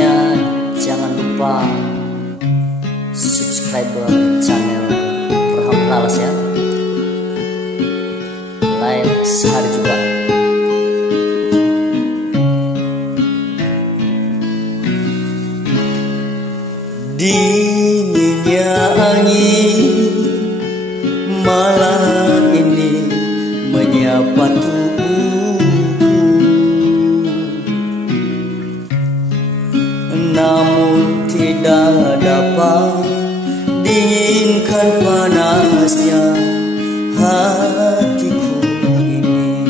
Sebelumnya jangan lupa subscribe channel Rahmat Lalas ya, like, share juga. Dinginnya angin malam ini menyapa tubuhku, namun tidak dapat dinginkan panasnya hatiku ini.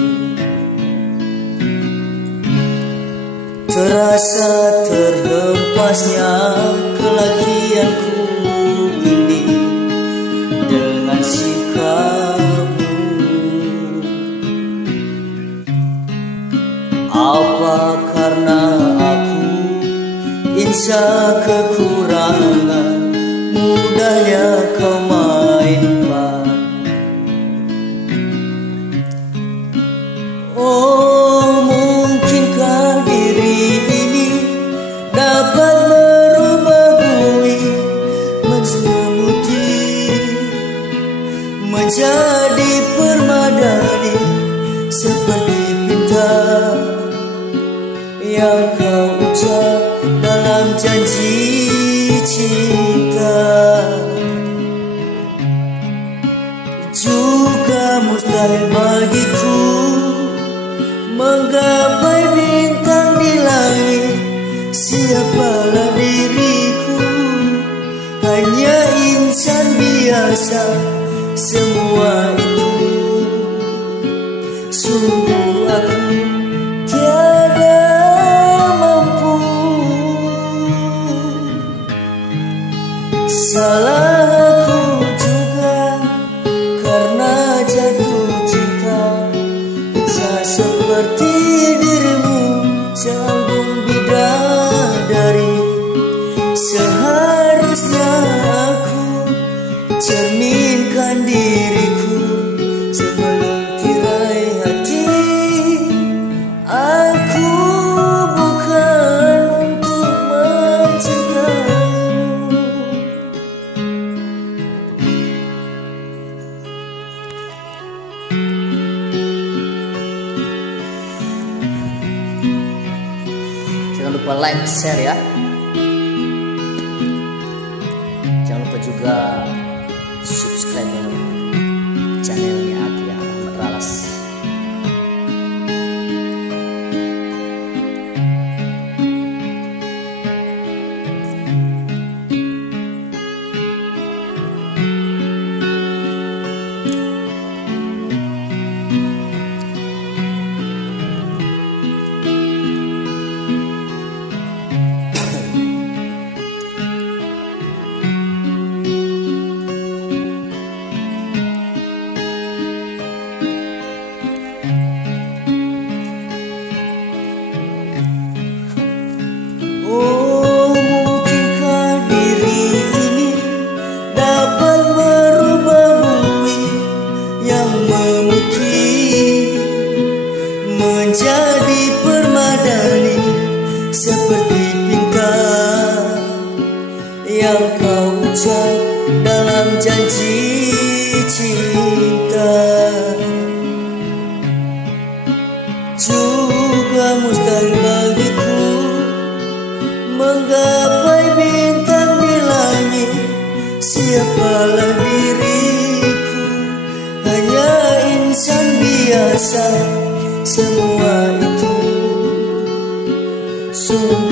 Terasa terhempasnya kelakianku ini dengan sikapmu. Apa karena aku insya kekurangan mudahnya kau mainkan? Oh, mungkinkah diri ini dapat merubah bumi menjelimuti menjadi permadani seperti bintang yang kau ucap dalam janji cinta. Juga mustahil bagiku menggapai bintang di langit. Siapalah diriku, hanya insan biasa. Semua itu sungguh aku tiada mampu. Salah aku juga karena jatuh cinta. Bisa seperti dirimu seanggun bidadari. Seharusnya aku cerminkan diriku sebelum tirai hati. Aku bukan untuk mencintaimu. Jangan lupa like, share ya. Jangan lupa juga subscribe channelnya aku ya, Rahmat Lalas. Oh, mungkinkah diri ini dapat merubah bumi yang memutih menjadi permadani seperti bintang yang kau ucap dalam janji cinta. Juga mustahil bagiku menggapai bintang di langit. Siapalah diriku, hanya insan biasa. Semua itu sungguh